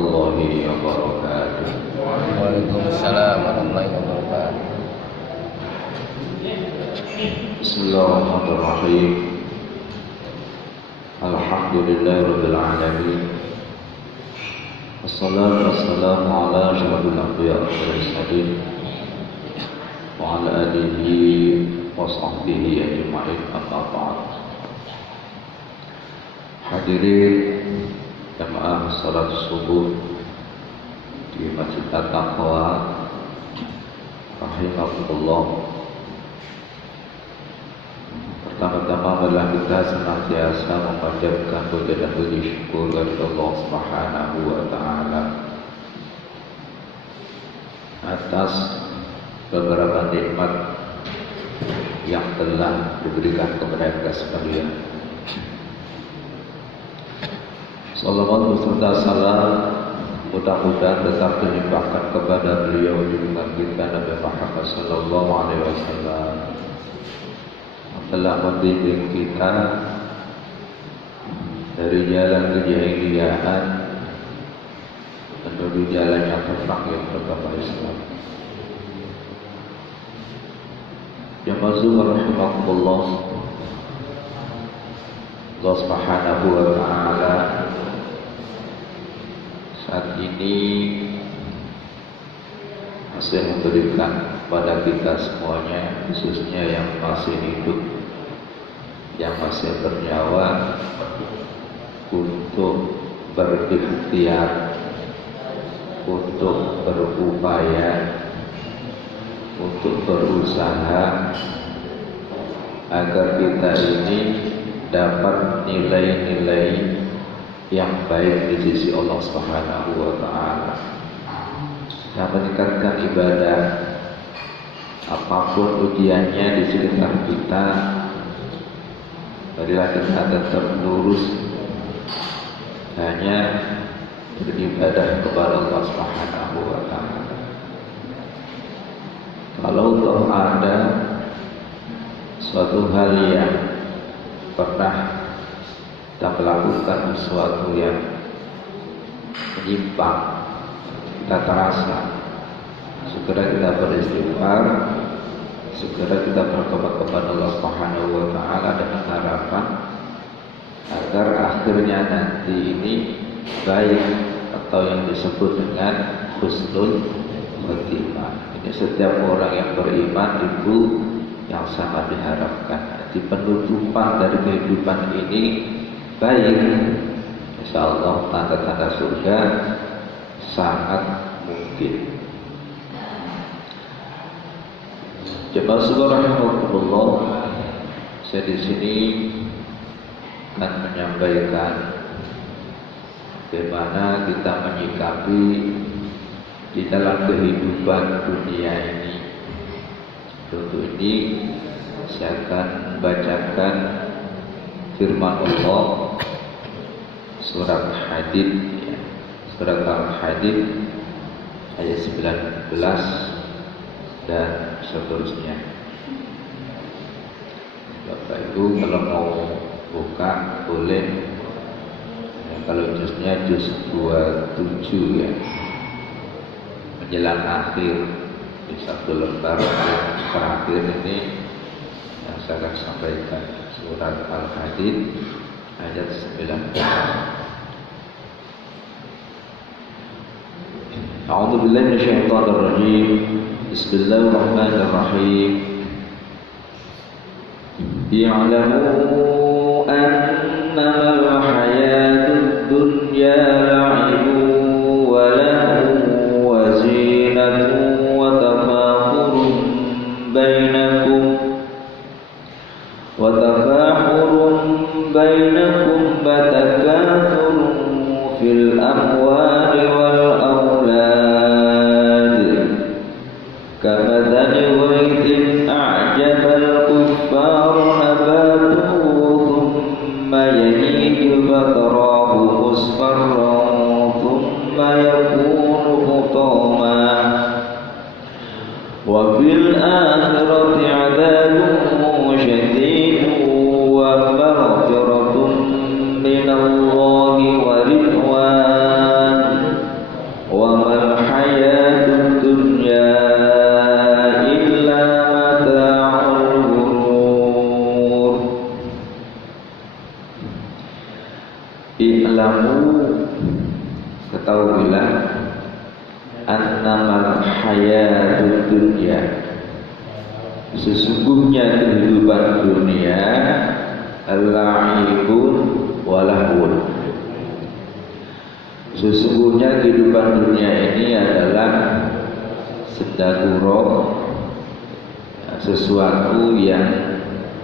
warahmatullahi wabarakatuh. Waalaikumsalam warahmatullahi wabarakatuh. Bismillahirrahmanirrahim. Alhamdulillahirabbil alamin. Wassalatu wassalamu ala asyrafil anbiya'i wal mursalin wa ala alihi wa sahbihi ajma'in, amma ba'd. Hadirin jamaah salat subuh di Masjid At-Taqwa rahimahullah. Pertama-tama adalah kita senantiasa memanjatkan puja dan puji syukur kepada Allah Subhanahu wa taala atas beberapa nikmat yang telah diberikan kepada kita sekalian. Salawat serta salam mudah-mudahan tetap dilimpahkan kepada beliau junjungan kita Nabi Muhammad sallallahu alaihi wasallam, telah membimbing kita dari jalan kejahiliaan menuju jalan yang terang yang beragama Islam. Jamaah rahimakumullah, Allah Subhanahu wa taala saat ini masih memberikan kepada kita semuanya, khususnya yang masih hidup, yang masih bernyawa, untuk berikhtiar, untuk berupaya, untuk berusaha agar kita ini dapat nilai-nilai yang baik di sisi Allah Subhanahu wa taala, yang meningkatkan ibadah. Apapun ujiannya di sekitar kita, marilah kita tetap lurus hanya beribadah kepada Allah Subhanahu wa taala. Kalau toh ada suatu hal yang pernah kita melakukan sesuatu yang menyimpang, kita terasa, segera kita beristighfar, segera kita bertobat kepada Allah Subhanahu wa taala dengan harapan agar akhirnya nanti ini baik, atau yang disebut dengan husnul khotimah. Ini setiap orang yang beriman itu yang sangat diharapkan. Di penutupan dari kehidupan ini baik, insyaallah tanda-tanda surga sangat mungkin. Jemaah subhanallah, saya di sini akan menyampaikan bagaimana kita menyikapi di dalam kehidupan dunia ini. Untuk ini saya akan bacakan firman Allah surat Hadid, surat Al-Hadid ayat 19 dan seterusnya. Bapak Ibu kalau mau buka boleh, kalau juznya juz 27 ya, menjelang akhir di satu lembar yang terakhir ini yang saya akan sampaikan, surat Al-Hadid ayat 19. A'udzu billahi minasyaitonir rajim. Bismillahirrahmanirrahim. I'lamu annamal hayatud dunya la'ibun wa lahun wa zinatun wa tafakhurun bainakum fatakathurun fil amwali wal aulad kamathali ghaythin a'jabal kuffara nabatuhu thumma yahiju fatarahu musfarran thumma yakunu hutama wa fil akhirati 'adabun syadidun wa maghfiratun minallahi wa ridwan ketahuilah annamal hayatud dunya, sesungguhnya kehidupan dunia la'ibun walahun. Sesungguhnya kehidupan dunia ini adalah sedekah, sesuatu yang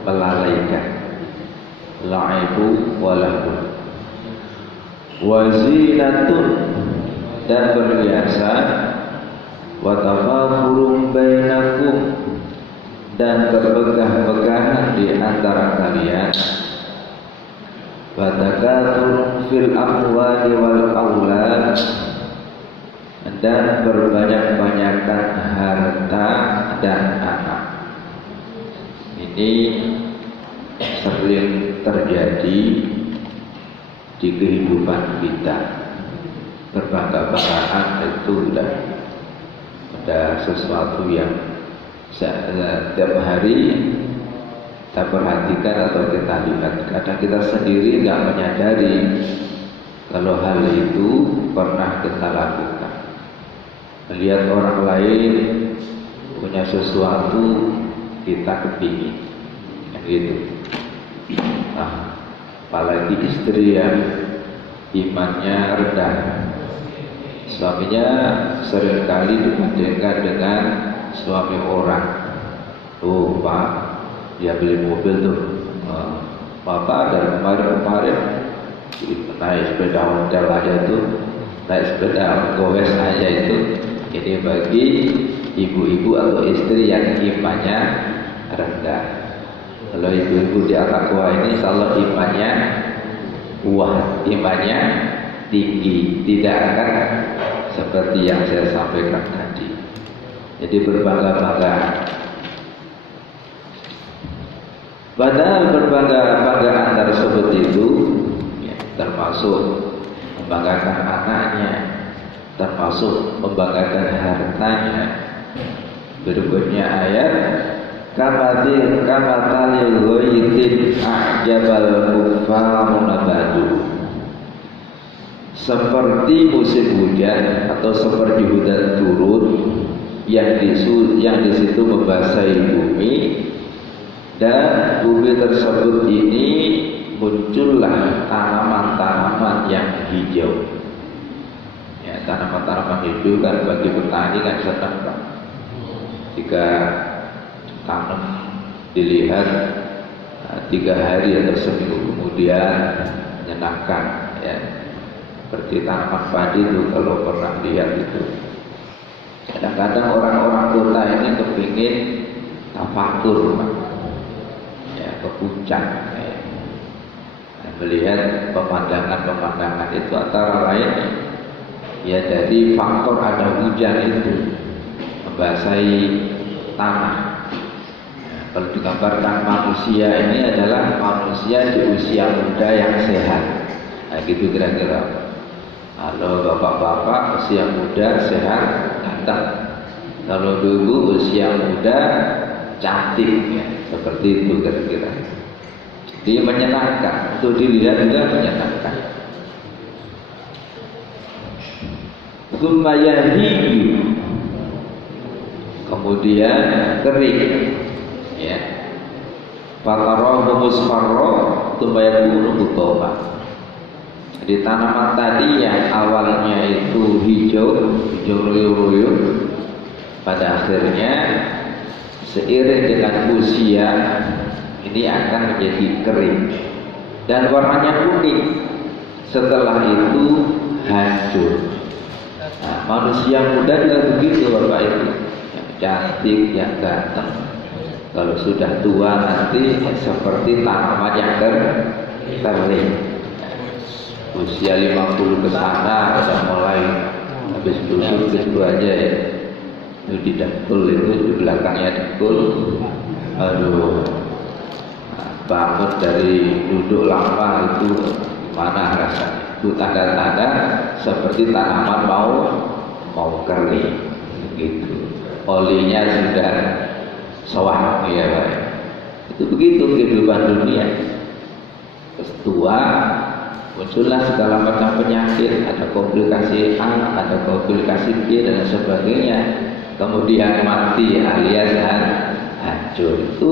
melalaikan. La'ibu walahun wa zinatun, dan perhiasan, wa tafakhurun bainakum, dan bermegah-megahan di antara kalian, wa takatsur fil amwali wal aulad, dan berbanyak-banyakan harta dan anak. Ini sering terjadi di kehidupan kita. Berbangga-banggaan itu udah sesuatu yang setiap hari kita perhatikan atau kita lihat. Kadang kita sendiri nggak menyadari kalau hal itu pernah kita lakukan. Melihat orang lain punya sesuatu, kita kepingin, gitu. Nah, apalagi istri yang imannya rendah, suaminya seringkali dibandingkan dengan suami orang. Tuh Pak, dia beli mobil tuh, Bapak dari kemarin naik sepeda hotel aja tuh, naik sepeda gowes aja itu. Ini bagi ibu-ibu atau istri yang imannya rendah. Kalau ibu-ibu di takwa ini, insyaAllah imannya kuat, imannya tinggi, tidak akan seperti yang saya sampaikan tadi. Jadi berbangga-banggaan. Padahal berbangga-banggaan tersebut itu ya, termasuk membanggakan anaknya, termasuk membanggakan hartanya. Berikutnya ayat kamatil ghaithin a'jabal kuffaru nabatu, seperti musim hujan atau seperti hujan turun yang di situ membasahi bumi, dan bumi tersebut ini muncullah tanaman-tanaman yang hijau. Ya, tanaman-tanaman hijau kan bagi petani kan senang Pak. Jika tanam dilihat 3 hari atau seminggu kemudian menyenangkan, ya. Seperti tanaman padi itu kalau pernah lihat itu. Kadang-kadang orang-orang kota ini kepingin tafakur, Pak. Ya, ke puncak, ya. Melihat pemandangan-pemandangan itu antara lain ya dari faktor ada hujan itu membasahi tanah. Ya, kalau digambarkan manusia ini adalah manusia di usia muda yang sehat. Nah, gitu kira-kira. Kalau bapak-bapak usia muda sehat ganteng, kalau dulu usia muda cantik, ya, seperti itu kira-kira. Jadi menyenangkan, untuk dilihat juga menyenangkan. Kumayahiju, kemudian kering, ya. Fatarahu musfarra tumayakunu hutama. Jadi tanaman tadi yang awalnya itu hijau royo-royo, pada akhirnya seiring dengan usia ini akan menjadi kering dan warnanya kuning. Setelah itu hancur. Nah, manusia muda juga begitu Bapak Ibu, yang cantik, yang ganteng. Kalau sudah tua nanti seperti tanaman yang kering. Usia 50 ke sana sudah mulai habis busuk gitu aja, ya. Itu di dengkul, itu di belakangnya dengkul. Aduh, bangun dari duduk lama itu gimana rasanya? Itu tanda-tanda seperti tanaman mau kering gitu. Olinya sudah sawah, ya Pak. Itu begitu kehidupan dunia. Terus tua muncullah segala macam penyakit, ada komplikasi A, ada komplikasi B dan sebagainya, kemudian mati alias hancur. Itu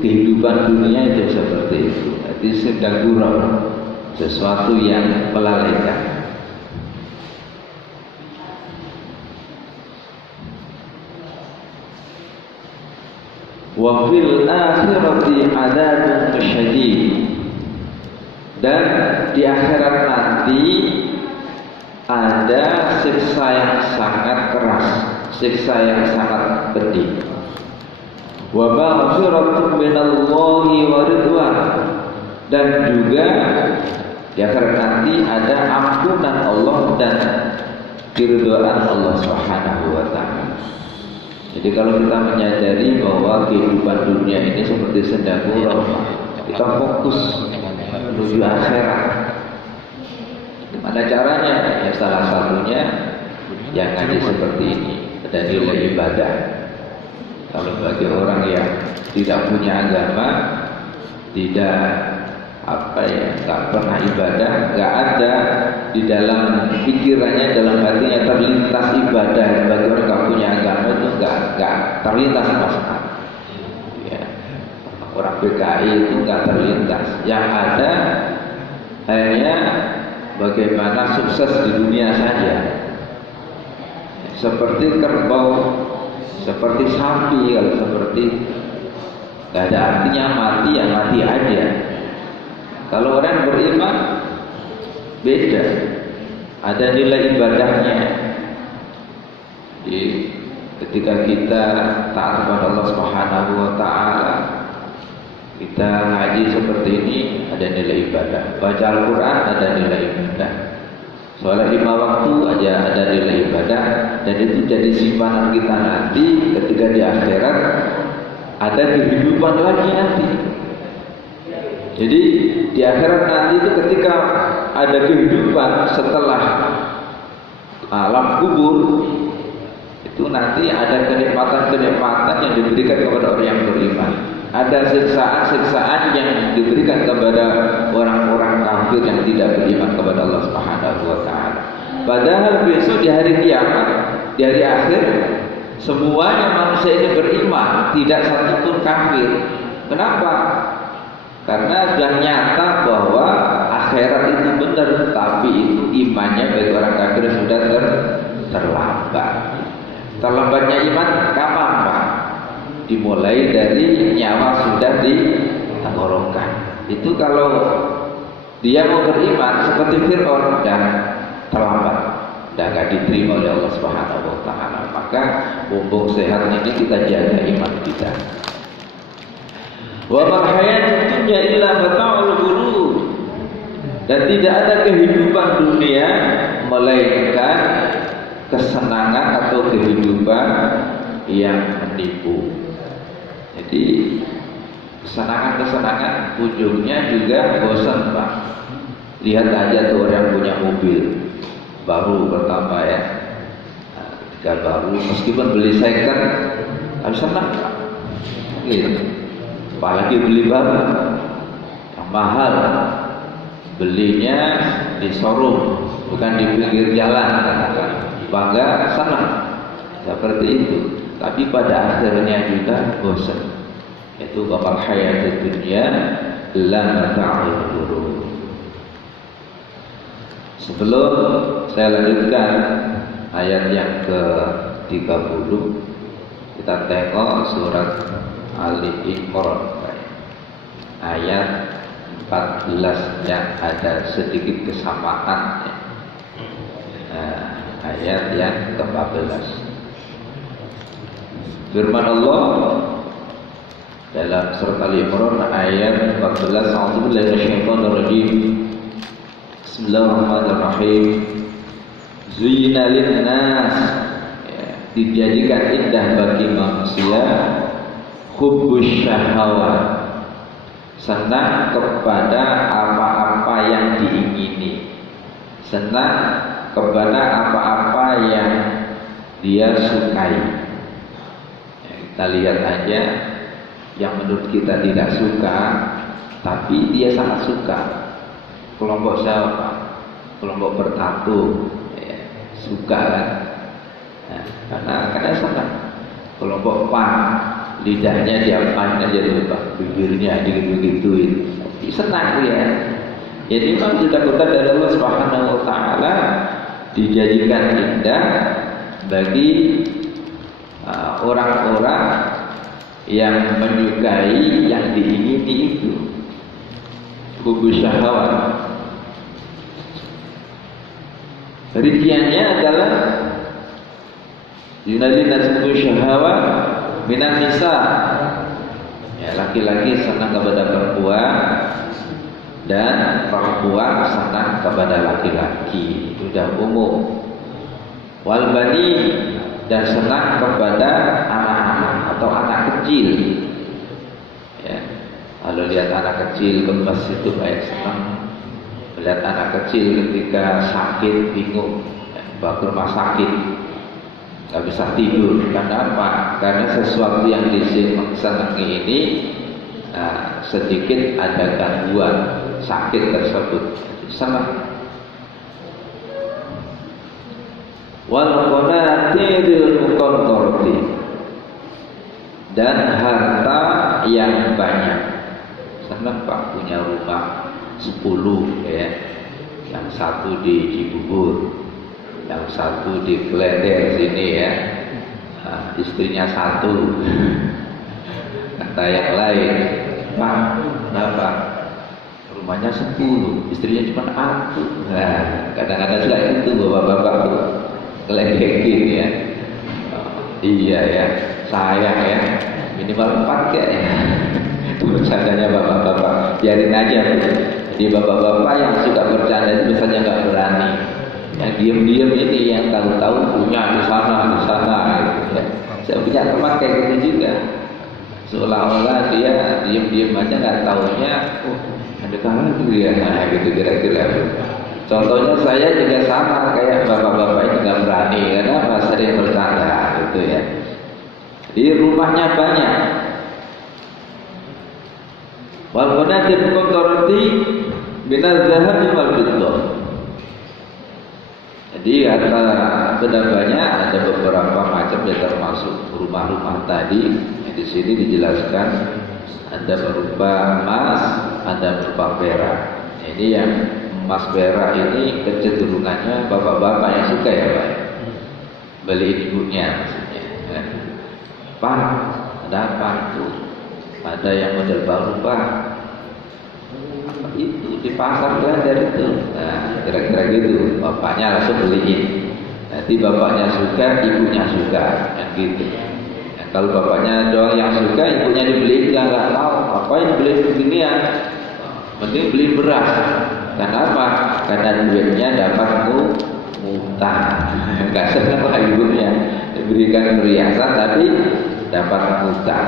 kehidupan dunia itu seperti itu. Jadi sedang gurau, sesuatu yang melalaikan. Wa fil akhirati adzabun syadid, dan di akhirat nanti ada siksa yang sangat keras, siksa yang sangat pedih. Wa maghfiratun minallahi wa ridwan, dan juga di akhirat nanti ada ampunan Allah dan keridhaan Allah Subhanahu wa taala. Jadi kalau kita menyadari bahwa kehidupan dunia ini seperti senda gurau, kita fokus menuju akhirat. Gimana caranya? Ya salah satunya yang ngaji seperti ini, ada nilai ibadah. Kalau bagi orang yang tidak punya agama, tidak nggak pernah ibadah, nggak ada di dalam pikirannya, dalam hatinya terlintas ibadah. Bagi orang nggak punya agama itu nggak terlintas sama sekali. Ya. Orang PKI itu nggak terlintas. Yang ada hanya bagaimana sukses di dunia saja. Seperti kerbau, seperti sapi, kalau seperti nggak ada artinya mati, ya mati aja. Kalau orang beriman beda, ada nilai ibadahnya. Jadi ketika kita taat kepada Allah Subhanahu wa taala, kita ngaji seperti ini, ada nilai ibadah. Baca Al-Qur'an ada nilai ibadah. Sholat 5 waktu aja ada nilai ibadah, dan itu jadi simpanan kita nanti ketika di akhirat ada kehidupan lagi nanti. Jadi di akhirat nanti itu ketika ada kehidupan setelah alam kubur, itu nanti ada kenikmatan-kenikmatan yang diberikan kepada orang yang beriman. Ada siksaan-siksaan yang diberikan kepada orang-orang kafir yang tidak beriman kepada Allah Subhanahu wa taala. Padahal besok di hari kiamat, di hari akhir, semuanya manusia ini beriman, tidak satupun kafir. Kenapa? Karena sudah nyata bahwa akhirat itu benar, tapi itu imannya bagi orang kafir sudah terlambat. Terlambatnya iman kapan, Pak? Dimulai dari nyawa sudah ditenggorokan. Itu kalau dia mau beriman seperti Fir'aun, dan terlambat, dan gak diterima oleh Allah Subhanahu wa taala. Maka mumpung sehat ini kita jaga iman kita. Wa mal hayatud dunya illa mata'ul ghurur, dan tidak ada kehidupan dunia melainkan kesenangan atau kehidupan yang menipu. Jadi kesenangan-kesenangan ujungnya juga bosan, Pak. Lihat aja tuh orang punya mobil baru pertama ya, ketika baru meskipun beli second harus senang, Pak. Gitu. Apalagi beli baru yang mahal, belinya di showroom bukan di pinggir jalan, bangga, senang seperti itu. Tapi pada akhirnya juga bosan. Itu bakal hayat dunia la mata'ul ghurur. Sebelum saya lanjutkan ayat yang ke-30, kita tengok surat Ali Imran ayat 14 yang ada sedikit kesamaan. Ayat yang ke-14. Firman Allah dalam surat Ali Imran ayat 14, A'udzubillahi minasyaitonir rajim. Bismillahirrahmanirrahim. Zuyyina lin-nas, dijadikan indah bagi manusia hubbus syahawat, senang kepada apa-apa yang diingini, senang kepada apa-apa yang dia sukai. Kita lihat aja yang menurut kita tidak suka, tapi dia sangat suka. kelompok siapa? Kelompok bertato, ya, suka kan? Nah, karena senang. Kelompok pan, lidahnya diapain aja tuh Pak, bibirnya begitu-begituin, senang ya. Jadi memang cita-cita dari Allah Subhanahu Wa Taala dijadikan indah bagi orang-orang yang menyukai yang diingini itu. Hubbu syahwat. Rinciannya adalah yunadina hubbu syahwat minan nisa. Ya, laki-laki senang kepada perempuan dan perempuan senang kepada laki-laki. Itu sudah umum. Wal bani, dan senang kepada anak-anak atau anak kecil. Ya, kalau lihat anak kecil ke masjid itu baik senang. Melihat anak kecil ketika sakit bingung, bawa ke rumah sakit, nggak bisa tidur. Karena apa? Karena sesuatu yang disenangi ini sedikit ada gangguan sakit tersebut, senang. Wal qanatiril muqaddarati, dan harta yang banyak. Senang Pak punya rumah 10 ya. Yang satu di Cibubur, yang satu di Klender sini ya. Istrinya satu. Kata yang lain, Pak, kenapa? Rumahnya 10, istrinya cuma 1. Nah, kadang-kadang juga itu bapak-bapak tuh ngeledekin ya. Iya ya, sayang ya, minimal 4 kayaknya. Bercandanya bapak-bapak, biarin aja. Jadi bapak-bapak yang suka bercanda itu biasanya nggak berani. Yang diem-diem ini yang tahu-tahu punya di sana gitu ya. Saya punya teman kayak gitu juga. Seolah-olah dia diem-diem aja nggak taunya, ada kalah tuh ya, nah gitu kira-kira. Contohnya saya juga sama kayak bapak-bapak ini nggak berani karena sering bercanda gitu ya. Di rumahnya banyak. Wal qanatir muqaddarati minaz zahabi wal fiddah. Jadi harta benda banyak ada beberapa macam ya, termasuk rumah-rumah tadi. Di sini dijelaskan ada berupa emas, ada berupa perak. Ini yang emas perak ini kecenderungannya bapak-bapak yang suka ya Pak, beliin ibunya maksudnya. Pak, ada apa tuh? Ada yang model baru Pak. Itu di pasar Klender itu. Nah, kira-kira gitu. Bapaknya langsung beliin. Nanti bapaknya suka, ibunya suka, kan gitu. Kalau bapaknya doang yang suka, ibunya dibeliin nggak tahu apa yang beli beginian. Mending beli beras. Kenapa? Karena duitnya dapat mutah. Nggak senang lah ibunya diberikan perhiasan tapi dapat mutah.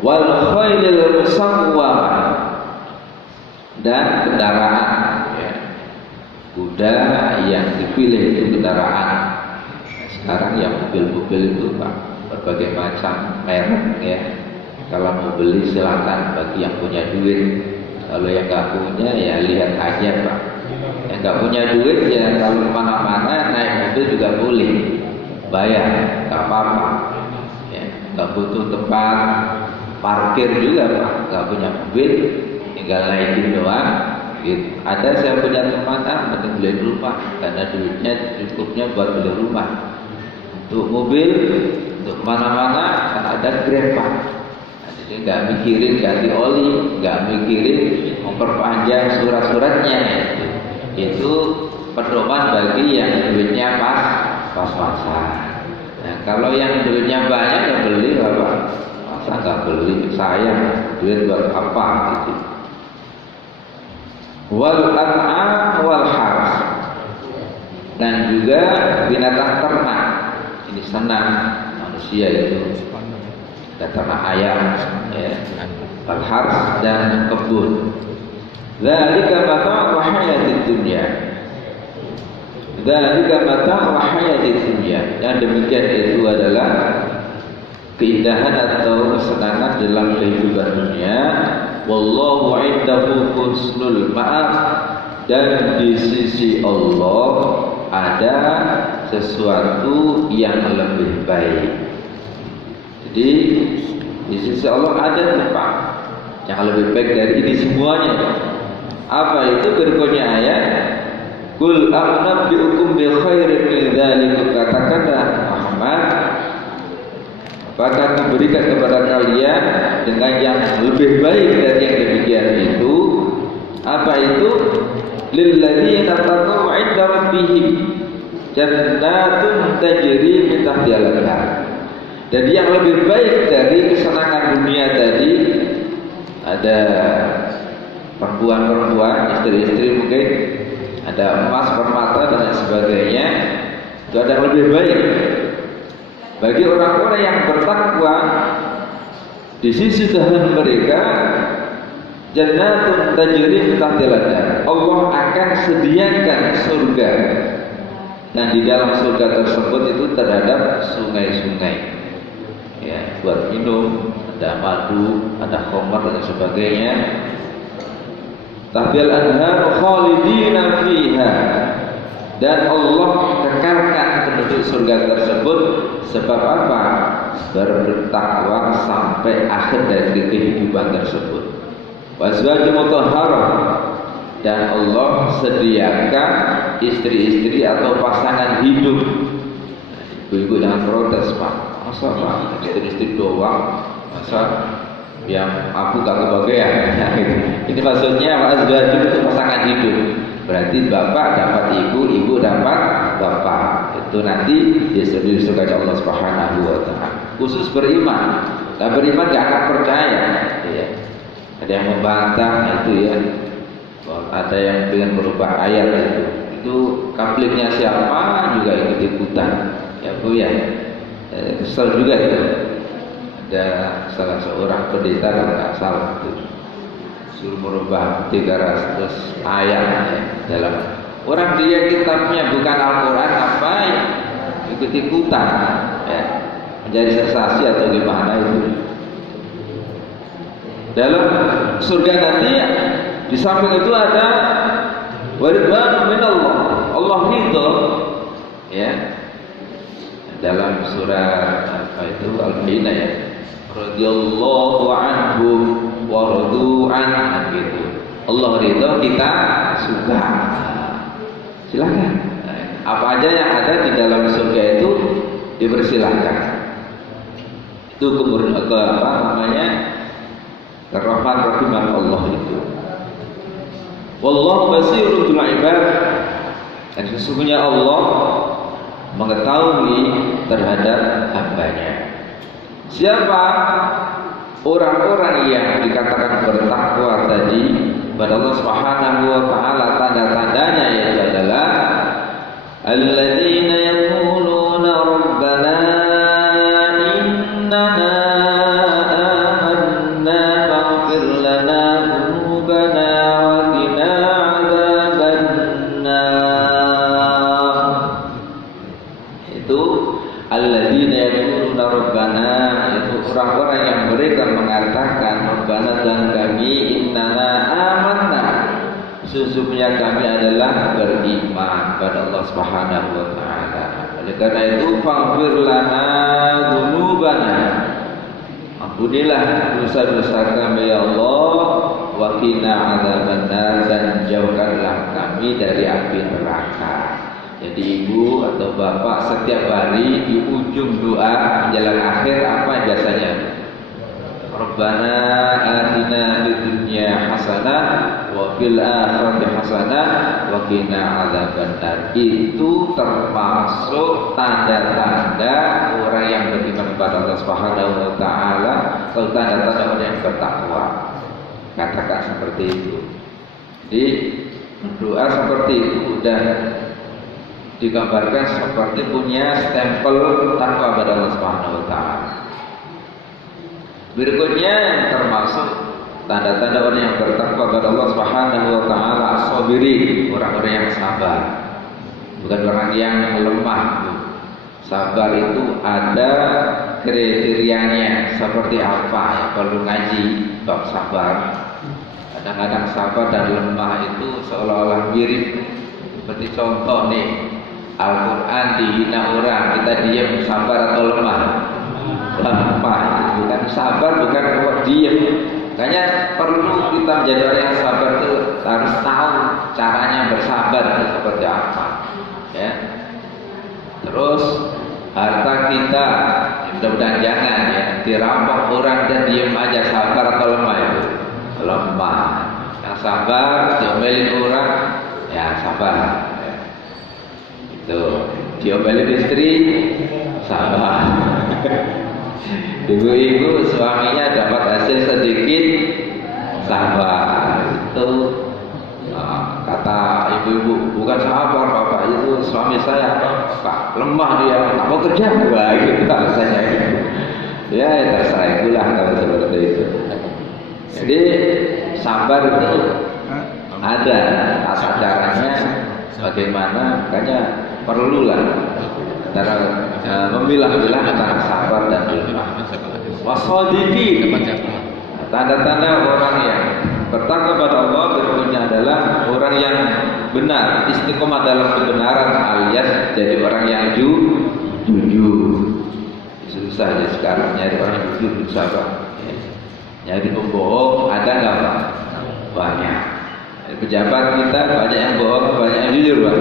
Wal khailil musawwamah, dan kendaraan ya. Kuda yang dipilih itu kendaraan. Sekarang yang mobil-mobil itu Pak, berbagai macam merek ya. Kalau mau beli silakan bagi yang punya duit. Kalau yang nggak punya ya lihat aja Pak. Yang nggak punya duit ya kalau kemana-mana naik mobil juga boleh, bayar, nggak apa-apa. Ya, nggak butuh tempat parkir juga Pak. Nggak punya mobil, tinggal naikin doang. Gitu. Ada saya punya teman mending beli rumah karena duitnya cukupnya buat beli rumah. Untuk mobil, untuk mana-mana kan ada Grab Pak. Nah, jadi nggak mikirin ganti oli, nggak mikirin memperpanjang surat-suratnya. Itu pedoman bagi yang duitnya pas-pasan. Nah, kalau yang duitnya banyak ya beli Bapak. Masa nggak beli? Sayang, duit buat apa? Gitu. Wal an'am wal haras, dan juga binatang ternak. Ini senang manusia itu. Ada ternak ayam, ya, wal haras dan kebun. Dzalika mata'ul hayatid dunya. Dzalika mata'ul hayatid dunya. Yang demikian itu adalah keindahan atau kesenangan dalam kehidupan dunia. wallahu 'indahu husnul ma'ab, dan di sisi Allah ada sesuatu yang lebih baik. Jadi di sisi Allah ada tempat yang lebih baik dari ini semuanya. Apa itu? Berikutnya ayat, qul a'unabbi'ukum bi khairin min dzalikum, katakanlah Muhammad, apakah aku berikan kepada kalian dengan yang lebih baik dari yang demikian itu? Apa itu? Lilladzina taqaw 'inda rabbihim jannatun tajri min tahtiha al-anhar. Dan yang lebih baik dari kesenangan dunia tadi, ada perempuan-perempuan, istri-istri mungkin, ada emas, permata dan lain sebagainya, itu ada yang lebih baik bagi orang-orang yang bertakwa. Di sisi Tuhan mereka, jannatun tajri min tahtiha al-anhar, Allah akan sediakan surga, dan di dalam surga tersebut itu terhadap sungai-sungai, ya, buat minum, ada madu, ada khamar dan sebagainya. Tahtiha al-anhar khalidina fiha, dan Allah kekalkan penduduk surga tersebut. Sebab apa? Bertakwa sampai akhir dari kehidupan tersebut. Wazwajun mutahharah, dan Allah sediakan istri-istri atau pasangan hidup. Ibu-ibu jangan protes, Pak. Masa Pak istri-istri doang, masa yang aku gak kebagian? Ini maksudnya wazwajun itu pasangan hidup. Berarti bapak dapat ibu, ibu dapat bapak. Itu nanti disebut Allah Subhanahu wa Ta'ala. Khusus beriman. Dan beriman gak akan percaya, ya. Ada yang membantah itu, ya. Ada yang dengan berubah ayat itu kapliknya siapa juga ikut-ikutan, ya Bu, ya. Kesel juga itu. Ada salah seorang pendeta kalau nggak salah itu suruh merubah 300 ayat, ya, dalam orang dia kitabnya bukan Al-Quran, apa ikut-ikutan, ya, menjadi sensasi atau gimana itu. Dalam surga nanti di samping itu ada waridwan minallah, Allah ridho, ya, dalam surat apa itu Al-Baqarah, ya, radhiyallahu anhum wa radu an, gitu. Allah ridho, kita suka. Silakan. Apa aja yang ada di dalam surga itu dipersilahkan. Itu kemudian apa namanya? Rahman Rahimah Allah itu. Wallahu basirun bil ibad, dan sesungguhnya Allah mengetahui terhadap hambanya. Siapa orang-orang yang dikatakan bertakwa tadi pada Allah Subhanahu wa Ta'ala? Tanda-tandanya yaitu adalah alladzina yaquluna rabbana innana amanna faghfir lana dhunubana wa qina adzabannar. Itu alladzina yaquluna rabbana, itu orang-orang yang mereka mengatakan rabbana, dan kami innana amanna, sesungguhnya kami adalah beriman pada Allah Subhanahu wa Ta'ala. Oleh karena itu faghfir lana dzunubana, ampunilah dosa-dosa kami ya Allah, wa qina adzabannar, dan jauhkanlah kami dari api neraka. Jadi ibu atau bapak setiap hari di ujung doa menjelang akhir apa biasanya? Rabbana atina fid dunya hasanah wa fil akhirati hasanah wa qina adzabannar. Itu termasuk tanda-tanda orang yang beriman kepada Allah Subhanahu wa Ta'ala, atau tanda-tanda orang yang bertakwa. Katakan seperti itu. Jadi doa seperti itu dan digambarkan seperti punya stempel takwa pada Allah Subhanahu wa Ta'ala. Berikutnya yang termasuk tanda-tanda orang yang bertakwa kepada Allah Subhanahu wa Ta'ala, as-sabirin, orang-orang yang sabar, bukan orang yang lemah. Sabar itu ada kriterianya seperti apa, ya, perlu ngaji bab sabar. Kadang-kadang sabar dan lemah itu seolah-olah mirip. Seperti contoh nih, Al-Quran dihina orang, kita diam, sabar atau lemah? Lemah. Bukan sabar, bukan kok diam. Makanya perlu kita menjadi orang yang sabar itu harus tahu caranya bersabar itu seperti apa. Ya. Terus harta kita, mudah-mudahan jangan ya dirampok orang dan diam aja, sabar atau lemah itu? Lemah. Yang sabar diomelin orang, ya sabar. Ya. Itu diomelin istri, sabar. Ibu-ibu suaminya dapat hasil sedikit, sabar. Itu kata ibu-ibu, bukan sabar bapak, itu suami saya Pak, lemah dia, tak mau kerja. Wah gitu alasannya. Ya terserah itulah kalau seperti itu. Jadi sabar itu ada tata caranya bagaimana, makanya perlulah antara memilah-milah antara sabar dan lemah. Wasodiki, tanda-tanda orang yang bertakwa kepada Allah berikutnya adalah orang yang benar, istiqomah dalam kebenaran, alias jadi orang yang jujur. Susah ya sekarang nyari orang yang jujur, susah Pak. Nyari pembohong ada nggak Pak? Banyak. Pejabat kita banyak yang bohong, banyak yang jujur Pak.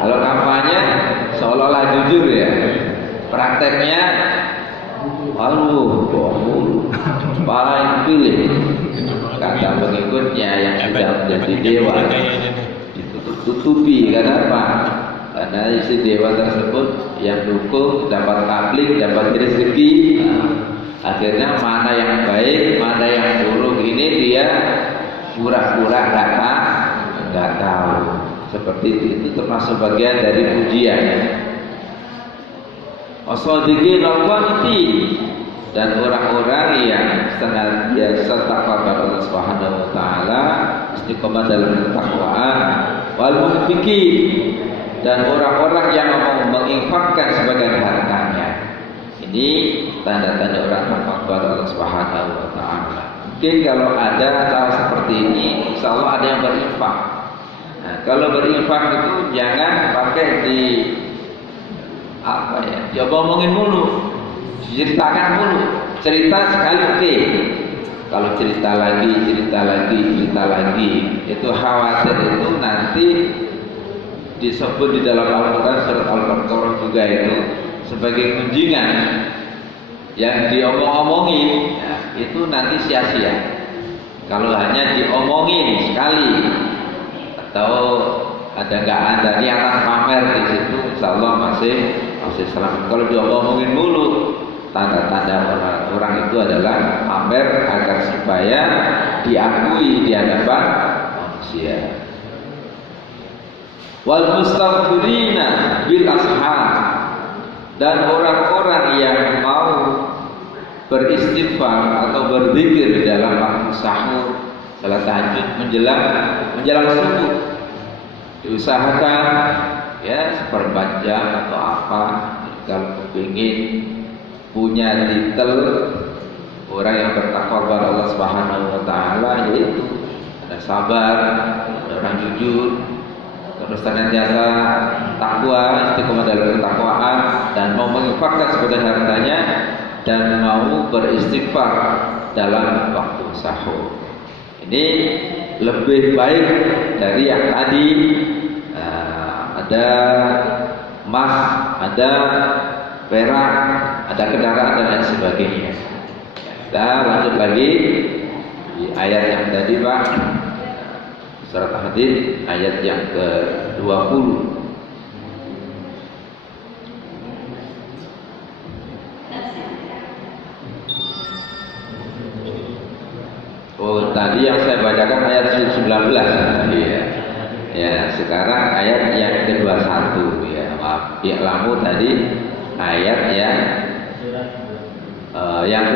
Kalau kampanye seolah-olah jujur ya, prakteknya waduh bohong, paling pilih kata pengikutnya yang sudah menjadi dewa ditutupi. Kenapa? Karena isi dewa tersebut yang dukung dapat tablik, dapat rezeki. Akhirnya mana yang baik, mana yang buruk ini dia pura-pura nggak tahu. Seperti itu termasuk bagian dari pujian. Wasodiqin al-qanitin, dan orang-orang yang senantiasa takwa kepada Allah Subhanahu wa taala, istiqomah dalam ketakwaan, wal munfiqin, dan orang-orang yang mau menginfakkan sebagian hartanya. Ini tanda-tanda orang takwa kepada Allah Subhanahu wa taala. Mungkin kalau ada cara seperti ini, insya Allah ada yang berinfak. Nah, kalau berinfak itu jangan pakai di apa ya? Ya ngomongin mulu, ceritakan mulu. Cerita sekali oke. Kalau cerita lagi, itu khawatir itu nanti disebut di dalam Al-Quran surat Al-Baqarah juga itu sebagai kunjingan yang diomong-omongin, ya, itu nanti sia-sia. Kalau hanya diomongin sekali atau nggak ada niatan pamer di situ, insya Allah masih selamat. Kalau diomongin mulu, tanda-tanda orang itu adalah pamer agar supaya diakui di hadapan manusia. Wal mustaghfirina bil ashar, dan orang-orang yang mau beristighfar atau berzikir dalam waktu sahur, salat tahajud, menjelang subuh, diusahakan ya seperempat jam atau apa. Kalau ingin punya titel orang yang bertakwa kepada Allah Subhanahu wa taala, yaitu ada sabar, ada orang jujur, terus senantiasa takwa, istiqomah dalam ketakwaan, dan mau menginfakkan sebagian hartanya, dan mau beristighfar dalam waktu sahur. Ini lebih baik dari yang tadi. Ada emas, ada perak, ada kendaraan dan lain sebagainya. Kita lanjut lagi di ayat yang tadi Pak, surat Al-Hadid ayat yang ke-20. Oh, tadi yang saya bacakan ayat 19 tadi ya. Ya, sekarang ayat yang ke-21 ya. Maaf, i'lamu tadi ayat yang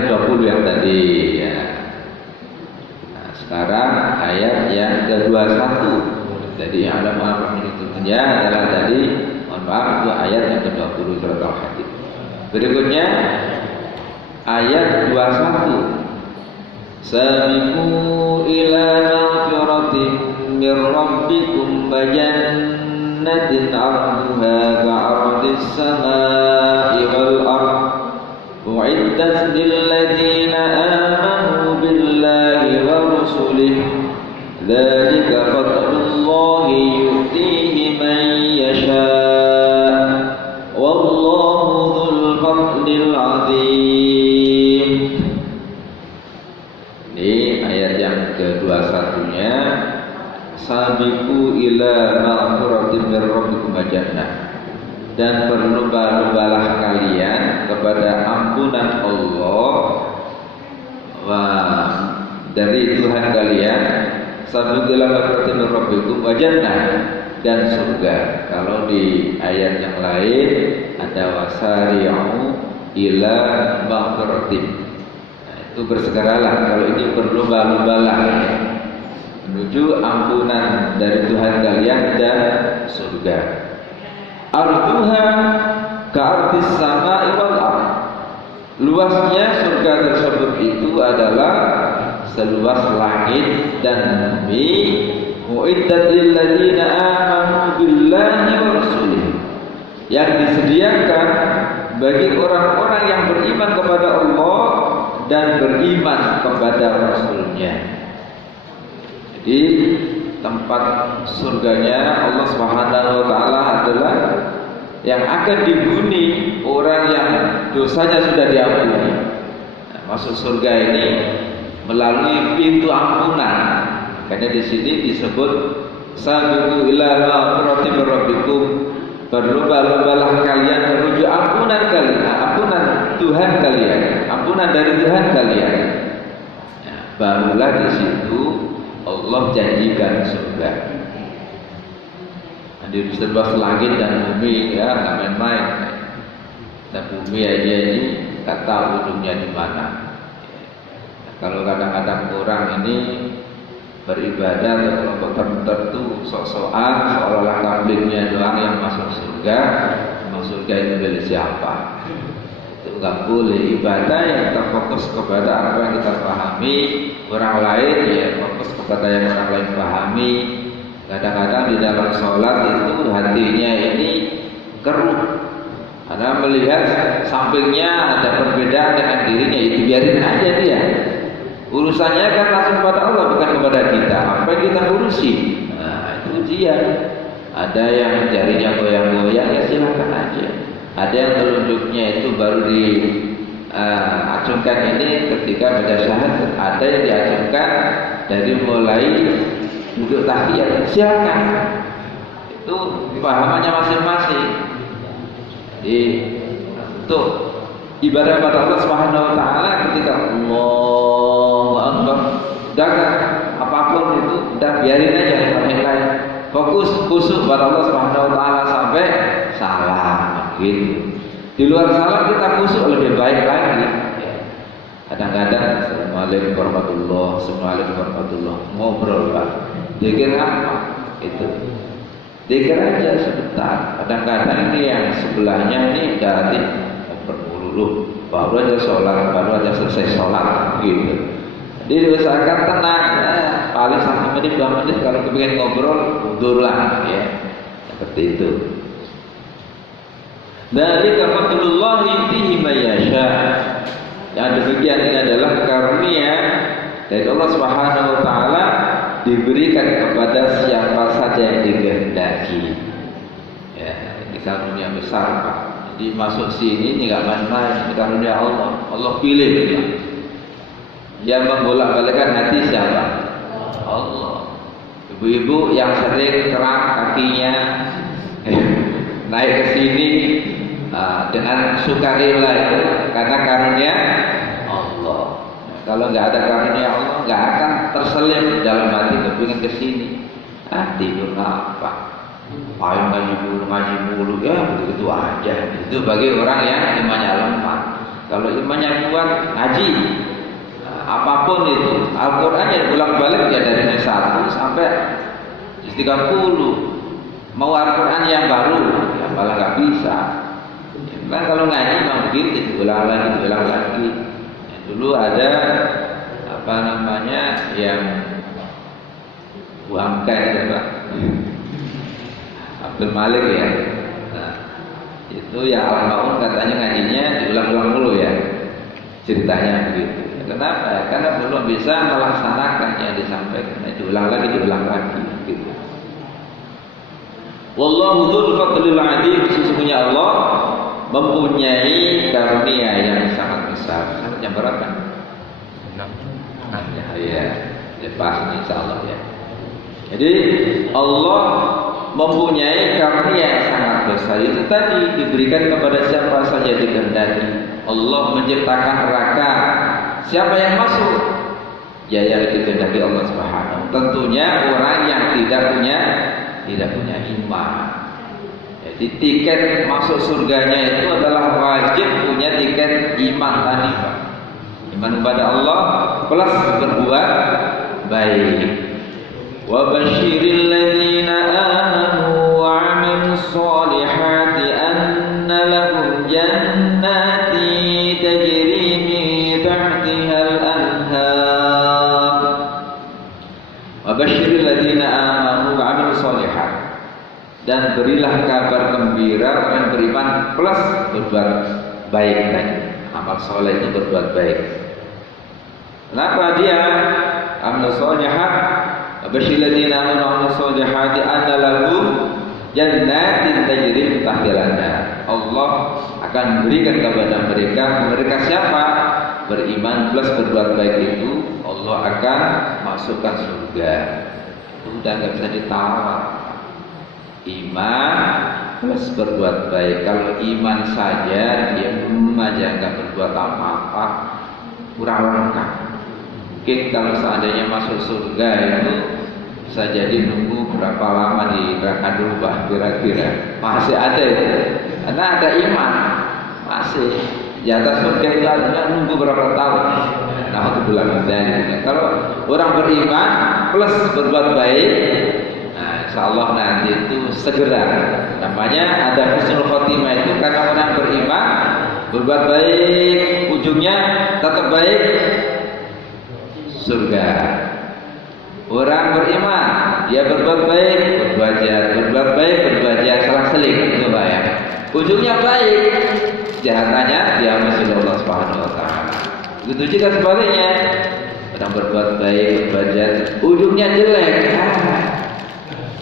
ke-20 yang tadi ya. Nah, sekarang ayat yang ke-21. Jadi ada maaf ini adalah tadi, mohon maaf, itu ayat yang ke-20 surat Al-Hadid. Berikutnya ayat 21. Sabiqu ila maghfiratin min rabbikum wa jannatin 'arduha ka'ardis samaa'i wal ardh u'iddat lil ladzina amanu billahi wa rusulihi dzalika fadlullahi yu'tihi man yasha' wallahu dzul fadlil 'adzim. Ini ayat yang ke-21-nya, sabiqu ila maghfiratin min rabbikum wa jannah, dan berlomba-lombalah kalian kepada ampunan Allah dari Tuhan kalian, sabiqu ila maghfiratin min rabbikum wa jannah, dan surga. Kalau di ayat yang lain ada wasari'u ila maghfiratin, itu bersegeralah. Kalau ini berlomba-lombalah menuju ampunan dari Tuhan kalian dan surga. Arduha ka'ardis sama'i wal ardh, luasnya surga tersebut itu adalah seluas langit dan bumi. Mu'iddat lil ladzina amanu billahi wa rasulihi, yang disediakan bagi orang-orang yang beriman kepada Allah dan beriman kepada Rasulnya. Jadi tempat surganya Allah Subhanahu wa taala adalah yang akan dihuni orang yang dosanya sudah diampuni. Nah, masuk surga ini melalui pintu ampunan. Karena di sini disebut sabiqu ila maghfiratin min rabbikum, berlomba-lombalah kalian menuju ampunan kalian, ampunan Tuhan kalian, ampunan dari Tuhan kalian. Nah, barulah di situ Allah janjikan surga. Nah, di seluas langit dan bumi, ya nggak main-main. Dan bumi aja ini tak tahu ujungnya di mana. Nah, kalau kadang-kadang orang ini beribadah atau kelompok tertentu sok-sokan seolah-olah kambingnya doang yang masuk surga. Masuk surga itu milik siapa? Itu nggak boleh. Ibadah yang terfokus kepada apa yang kita pahami, orang lain ya fokus kepada yang orang lain pahami. Kadang-kadang di dalam sholat itu hatinya ini keruh karena melihat sampingnya ada perbedaan dengan dirinya, itu biarin aja dia. Urusannya kan langsung kepada Allah, bukan kepada kita. Apa yang kita urusi? Nah, itu ujian. Ada yang jarinya goyang-goyang, ya silakan aja. Ada yang telunjuknya itu baru diacungkan ini ketika baca syahadat. Ada yang diacungkan dari mulai duduk tahiyat. Silakan. Itu pahamannya masing-masing. Jadi untuk ibadah pada Allah Subhanahu wa taala ketika Allahu Akbar, udah apapun itu udah biarin aja yang lain. Fokus khusyuk pada Allah Subhanahu wa taala sampai salam gitu. Di luar salam kita khusyuk lebih baik lagi. Kadang-kadang Assalamualaikum warahmatullahi, Assalamualaikum warahmatullahi, ngobrol Pak. Dikir apa? Itu. Dikir aja sebentar. Kadang-kadang ini yang sebelahnya ini dari baru aja sholat, baru aja selesai sholat gitu. Jadi diusahakan tenang, paling 1 menit 2 menit, kalau kepingin ngobrol mundurlah ya, seperti itu. Dari fadlullah yu'tihi man yasha, yang demikian ini adalah karunia dari Allah Subhanahu wa taala diberikan kepada siapa saja yang dikehendaki. Ya, ini karunia besar Pak. Dimasuk sini ini nggak main-main, karunia Allah. Allah pilih dia. Yang membolak-balikkan hati siapa? Allah. Ibu-ibu yang sering kerak kakinya naik ke sini dengan sukarela itu karena karunia Allah. Kalau nggak ada karunia Allah, nggak akan terselip dalam hati kepingin ke sini. Tidur apa? Ayo ngaji mulu ya begitu aja. Itu bagi orang yang imannya lemah. Kalau imannya kuat, ngaji apapun itu. Al-Quran yang bolak-balik ya dari 1 sampai 30. Mau Al-Quran yang baru ya malah nggak bisa. Ya, kalau ngaji memang begitu, ulang lagi. Ya, dulu ada apa namanya yang UMK itu Pak Abdul Malik ya. Nah, itu ya almarhum katanya ngajinya diulang-ulang dulu ya ceritanya begitu. Kenapa? Karena belum bisa melaksanakan yang disampaikan. Diulang lagi gitu. Wallahu dzul fadlil 'adzim, sesungguhnya Allah mempunyai karunia yang sangat besar. Yang berapa? 6. Ya, lepas insyaallah ya. Jadi Allah mempunyai karunia yang sangat besar. Itu tadi diberikan kepada siapa saja dikehendaki. Allah menciptakan neraka. Siapa yang masuk? Ya yang dikehendaki Allah Subhanahu. Tentunya orang yang tidak punya iman. Jadi tiket masuk surganya itu adalah wajib punya tiket iman tadi, Pak. Iman kepada Allah plus berbuat baik. Wa basyiril ladzina amanu wa 'amilus sholihati anna lahum jannatin tajri min tahtihal anhar. Wa basyiril ladzina amanu wa 'amilus sholihat, dan berilah kabar gembira orang yang beriman plus berbuat baik tadi. Amal soleh itu berbuat baik. Kenapa dia amal sholihat? Basyiril ladzina amanu wa 'amilus sholihati anna lahum jannatin tajri min tahtiha al-anhar. Allah akan memberikan kepada mereka siapa? Beriman plus berbuat baik itu Allah akan masukkan surga. Itu udah nggak bisa ditawar. Iman plus berbuat baik. Kalau iman saja dia aja nggak berbuat apa-apa, kurang lengkap. Mungkin kalau seandainya masuk surga itu bisa jadi nunggu berapa lama di neraka dulu Pak, kira-kira masih ada itu, karena ada iman masih di atas surga itu ada nunggu berapa tahun. Nah itu bulan dari kalau orang beriman plus berbuat baik, nah insyaallah nanti itu segera namanya ada husnul khotimah itu karena orang beriman berbuat baik ujungnya tetap baik surga. Orang beriman dia berbuat baik berbuat baik selang-seling itu Pak ya. Ujungnya baik, jahatannya dia masih Allah Subhanahu wa taala. Begitu juga sebaliknya. Orang berbuat baik, ujungnya jelek.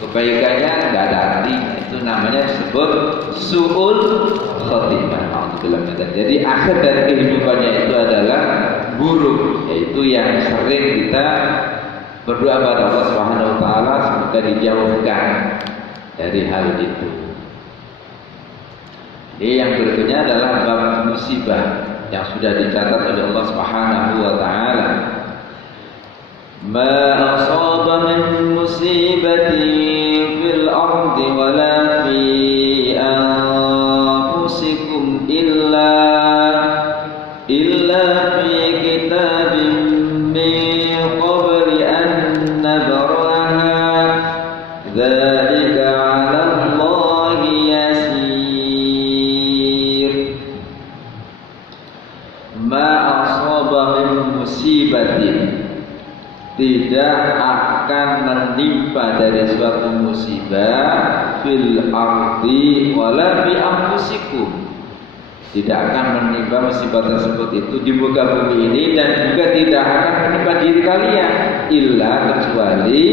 Kebaikannya enggak ada arti. Itu namanya disebut su'ul khotimah. Jadi akhir dari kehidupannya itu adalah buruk, yaitu yang sering kita berdoa pada Allah Subhanahu wa taala semoga dijauhkan dari hal itu. Ini yang berikutnya adalah bab musibah yang sudah dicatat oleh Allah Subhanahu wa taala. Ma asaba min musibatin fil ardi wala fi anfusikum illa fi kitabin min qabli an nabraha dzalika 'ala Allahi yasir. Ma asaba min musibatin, tidak akan menimpa dari suatu musibah fil ardi wala fi anfusikum, tidak akan menimpa musibah tersebut itu di muka bumi ini dan juga tidak akan menimpa diri kalian illa kecuali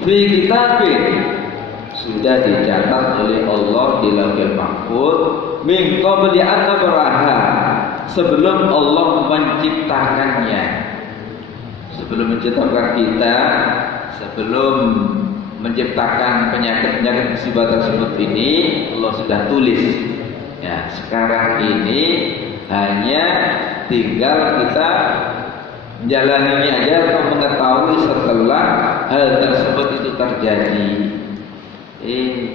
fi kitabin, sudah dicatat oleh Allah di Lauhul Mahfuz min qabli an nabraha, sebelum Allah menciptakannya. Sebelum menciptakan kita, sebelum menciptakan penyakit-penyakit musibah tersebut ini, Allah sudah tulis. Ya, sekarang ini hanya tinggal kita menjalaninya aja atau mengetahui setelah hal tersebut itu terjadi.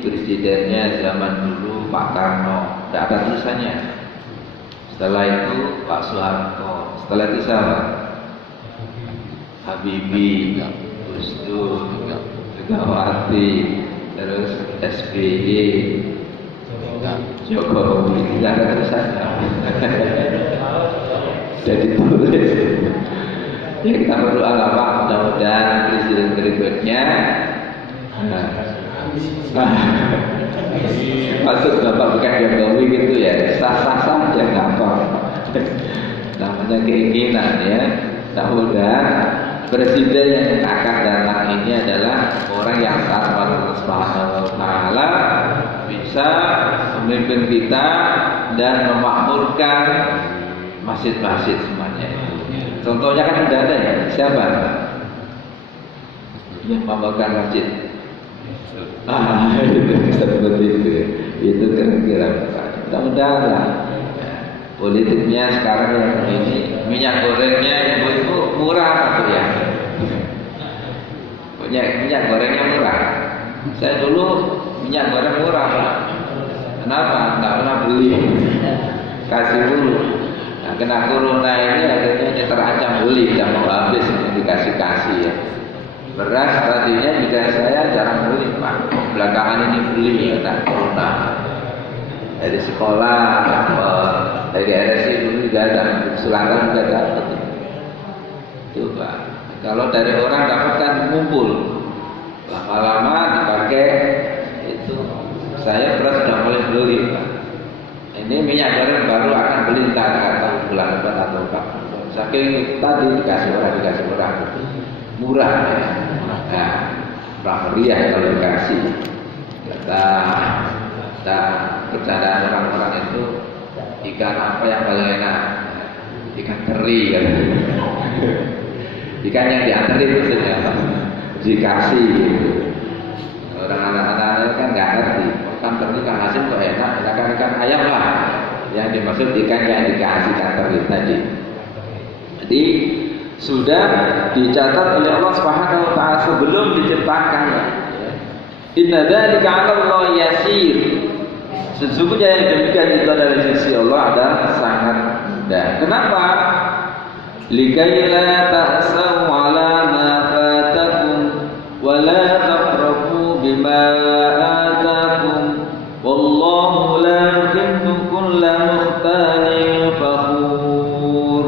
Presidennya zaman dulu Pak Karno, tidak ada tulisannya. Setelah itu Pak Soeharto, setelah itu siapa? Habibie, Gus Dur, Megawati, terus SBY, Jokowi, tidak ada tulisannya. Jadi tulis. Ya, kita berdoa lah Pak, mudah-mudahan presiden berikutnya maksud Bapak bukan Jokowi gitu ya, sah-sah saja nggak apa. Namanya keinginan ya. Mudah-mudahan presiden yang akan datang ini adalah orang yang taat pada Allah Subhanahu wa taala, bisa memimpin kita dan memakmurkan masjid-masjid semuanya. Contohnya kan sudah ada ya, siapa yang memakmurkan masjid? Itu seperti itu. Itu kira-kira mudah-mudahan lah. Politiknya sekarang yang ini, minyak gorengnya ibu-ibu murah atau ya? Minyak gorengnya murah. Saya dulu minyak goreng murah Pak. Kenapa? Nggak pernah beli. Kasih dulu. Nah, kena corona ini akhirnya terancam beli, tidak mau habis dikasih-kasih ya. Beras tadinya juga saya jarang beli Pak. Belakangan ini beli ya, tak corona. Dari sekolah, dari RSI dulu juga ada, Selatan juga dapat. Itu Pak. Kalau dari orang dapat kan ngumpul, lama-lama dipakai itu. Saya beras sudah mulai beli Pak. Ini minyak goreng baru akan beli entah tahu bulan depan atau apa. Saking tadi dikasih orang murah ya. Nah, meriah kalau dikasih. Kata bercandaan orang-orang itu, ikan apa yang paling enak? Ikan teri kan? Ikan yang diantarin maksudnya apa? Dikasih gitu. Orang anak-anak kan nggak ngerti. Ikan teri kan hasil kok enak, ikan ayam lah. Yang dimaksud ikan yang dikasih ikan teri tadi. Jadi sudah dicatat oleh Allah Subhanahu wa taala sebelum diciptakan. Inna dzalika 'ala Allah yasir. Sesungguhnya yang demikian itu dari sisi Allah adalah sangat mudah. Kenapa? Likai la ta'sau 'ala ma fatakum wa la tafrahu bima atakum wallahu la yuhibbu kulla mukhtalin fakhur.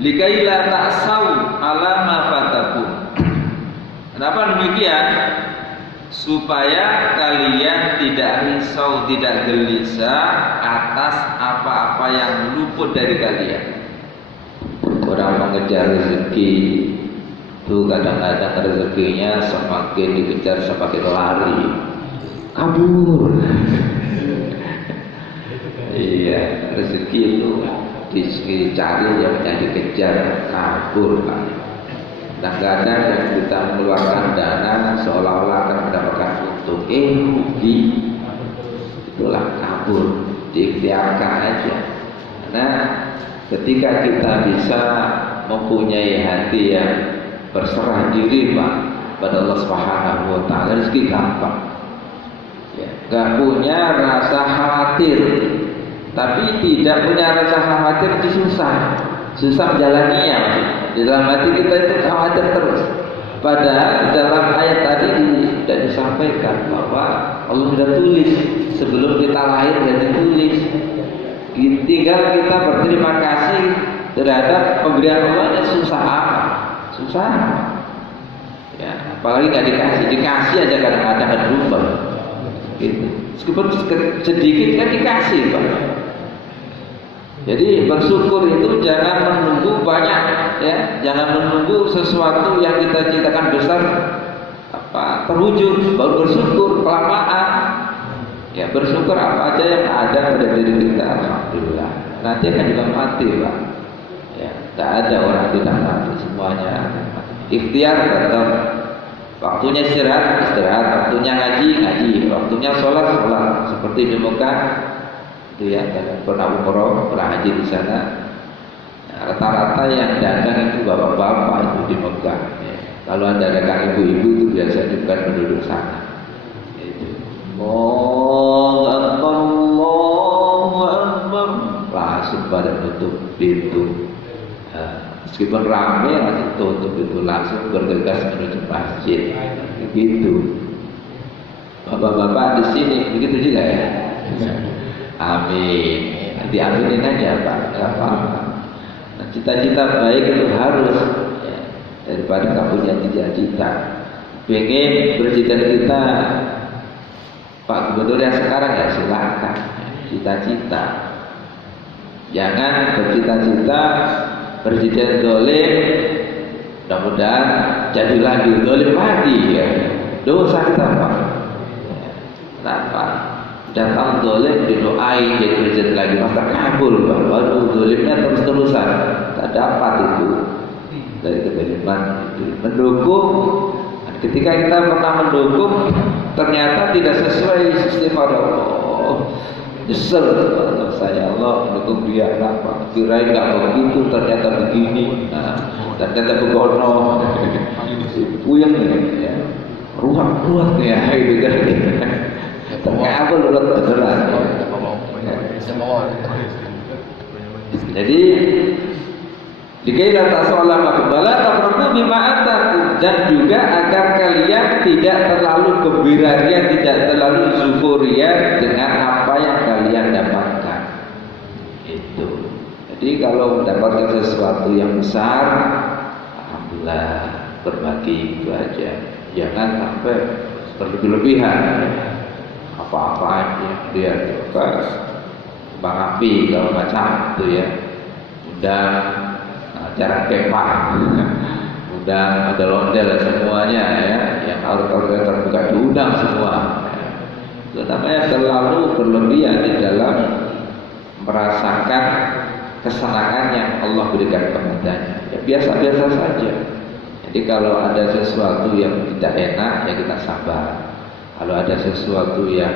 Likai la ta'sau 'ala ma fatakum. Kenapa demikian? Supaya kalian tidak risau, tidak gelisah atas apa-apa yang luput dari kalian. Orang mengejar rezeki itu kadang-kadang rezekinya semakin dikejar semakin lari, kabur. Iya, rezeki itu dicari yang dikejar, kabur kan. Kadang-kadang yang kita mengeluarkan dana seolah-olah akan mendapatkan untung, rugi, itulah kabur, diikhtiarkan aja. Karena ketika kita bisa mempunyai hati yang berserah diri Pak pada Allah Subhanahu wa taala, rezeki gampang. Ya, gak punya rasa khawatir, tapi tidak punya rasa khawatir itu susah menjalaninya. Di dalam hati kita itu khawatir terus. Padahal dalam ayat tadi tidak disampaikan bahwa Allah sudah tulis sebelum kita lahir, dan ditulis. Tinggal kita berterima kasih terhadap pemberian Allah. Susah apa? Susah. Ya, apalagi nggak dikasih aja kadang-kadang ada lupa. Gitu. Meskipun sedikit kan dikasih Pak. Jadi bersyukur itu jangan menunggu banyak ya, jangan menunggu sesuatu yang kita citakan besar terwujud baru bersyukur, kelamaan. Ya, bersyukur apa aja yang ada pada diri kita, alhamdulillah. Nanti akan juga mati Pak. Ya, tak ada orang tidak mati, semuanya ikhtiar tetap. Waktunya istirahat, waktunya ngaji, waktunya sholat. Seperti di Mekah itu ya, pernah umroh, pernah haji di sana. Rata-rata yang datang itu bapak-bapak itu di Mekah. Ya. Kalau ada rekan ibu-ibu itu biasa juga penduduk sana. Itu. Allahu Akbar, langsung pada tutup pintu. Meskipun ramai masih tutup itu, langsung bergegas menuju masjid. Begitu. Bapak-bapak di sini begitu juga ya. Amin. Diaminin aja Pak, nggak apa-apa. Nah, cita-cita baik itu harus ya, daripada kamu punya cita-cita. Pengen bercita-cita Pak Gubernur yang sekarang ya silakan, cita-cita. Jangan bercita-cita presiden dolim, mudah-mudahan jadi lagi dolim lagi ya. Dosa kita Pak. Kenapa? Datang dolim didoain jadi presiden lagi, masa kabul Pak. Waduh, dolimnya terus-terusan, tak dapat itu dari kedoliman itu. Mendukung, ketika kita pernah mendukung ternyata tidak sesuai sistem Allah. Nyesel saya Allah mendukung dia kenapa? Kirain nggak begitu, ternyata begini. Nah, ternyata begono. Puyeng ya. Ruang ya gitu kan. Ternyata lulus beneran. Jadi dikira tasolah makbala tak bima'ataku, dan juga agar kalian tidak terlalu gembiraria, tidak terlalu zuhuria dengan apa yang kalian dapatkan. Itu. Jadi kalau mendapatkan sesuatu yang besar, alhamdulillah berbagi itu aja. Jangan sampai berlebihan. Apa-apa aja dia terus bang api kalau macam itu ya. Udah acara kepah, udah ada londel semuanya ya, yang harus terbuka diundang semua. Itu namanya terlalu berlebihan di dalam merasakan kesenangan yang Allah berikan kepadanya. Ya biasa-biasa saja. Jadi kalau ada sesuatu yang tidak enak ya kita sabar. Kalau ada sesuatu yang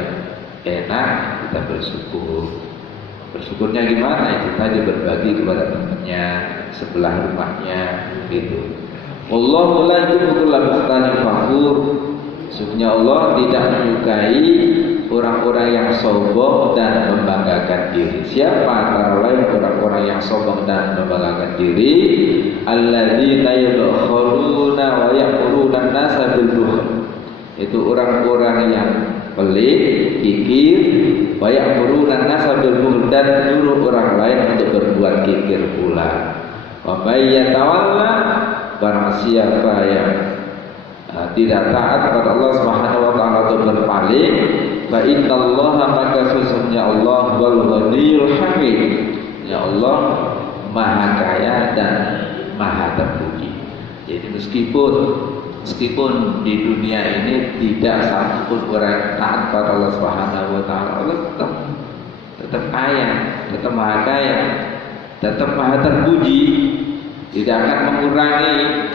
enak kita bersyukur. Bersyukurnya gimana? Itu tadi berbagi kepada temannya, sebelah rumahnya, gitu. Wallahu la yuhibbul mukhtalin fakhur. Sesungguhnya Allah tidak menyukai orang-orang yang sombong dan membanggakan diri. Siapa antara lain orang-orang yang sombong dan membanggakan diri? Alladzina yadkhuluna wa ya'muruna an-nasa bil bukhl. Itu orang-orang yang pelit, kikir, banyak merunan nasabil bukhl, dan menyuruh orang lain untuk berbuat kikir pula. Wa may yatawalla, barang siapa yang tidak taat kepada Allah Subhanahu wa taala atau berpaling, fa innallaha, maka sesungguhnya Allah wal ghaniyul hamid. Ya Allah Maha Kaya dan Maha Terpuji. Jadi meskipun di dunia ini tidak satupun orang taat pada Allah Subhanahu wa taala, Allah tetap kaya, tetap Maha Kaya, tetap Maha Terpuji, tidak akan mengurangi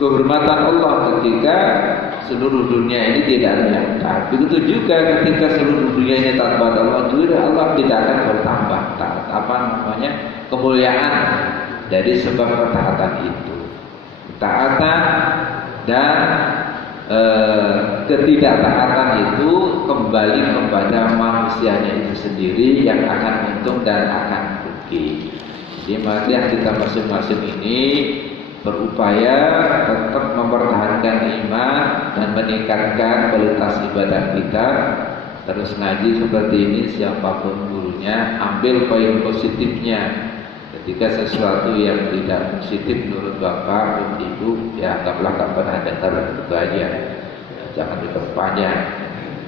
kehormatan Allah ketika seluruh dunia ini tidak ada yang taat. Begitu juga ketika seluruh dunia ini taat pada Allah, juga Allah tidak akan bertambah kemuliaan dari sebab ketaatan itu. Ketaatan dan ketidaktaatan itu kembali kepada manusianya itu sendiri yang akan untung dan akan rugi. Jadi mari kita masing-masing ini berupaya tetap mempertahankan iman dan meningkatkan kualitas ibadah kita. Terus ngaji seperti ini, siapapun gurunya, ambil poin positifnya. Ketika sesuatu yang tidak positif menurut bapak, ibu, ya anggaplah tak pernah dengar, itu aja. Jangan diperpanjang,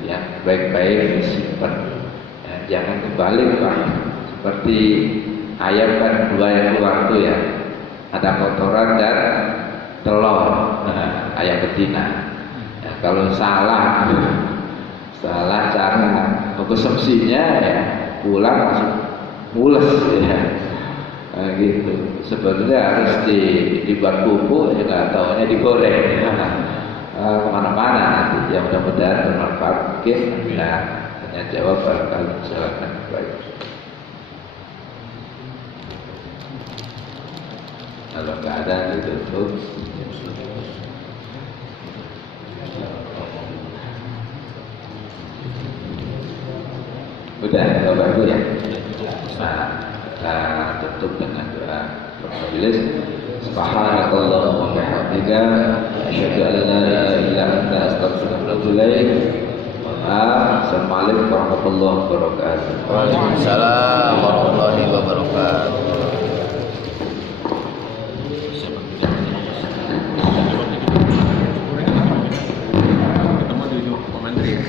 yang baik-baik disimpan. Jangan kembali Pak, seperti ayam kan dua yang keluar itu ya, ada kotoran dan telur. Nah, ayam betina. Ya, kalau salah cara konsumsinya ya pulang langsung mules ya. Nah, gitu. Sebetulnya harus dibuat bumbu, ya nggak taunya digoreng. Kemana-mana nanti. Ya mudah-mudahan bermanfaat. Mungkin hanya jawab barangkali, silakan. Baik. Kalau nggak ada ditutup. Udah, Bapak Ibu ya. Nah, kita tutup dengan doa majelis. Subhanakallahumma wa bihamdika, asyhadu an la ilaha illa anta, astaghfiruka wa atubu ilaik. Assalamualaikum warahmatullahi wabarakatuh. Waalaikumsalam warahmatullahi wabarakatuh. wabarakatuh. Ketemu di komentar ya.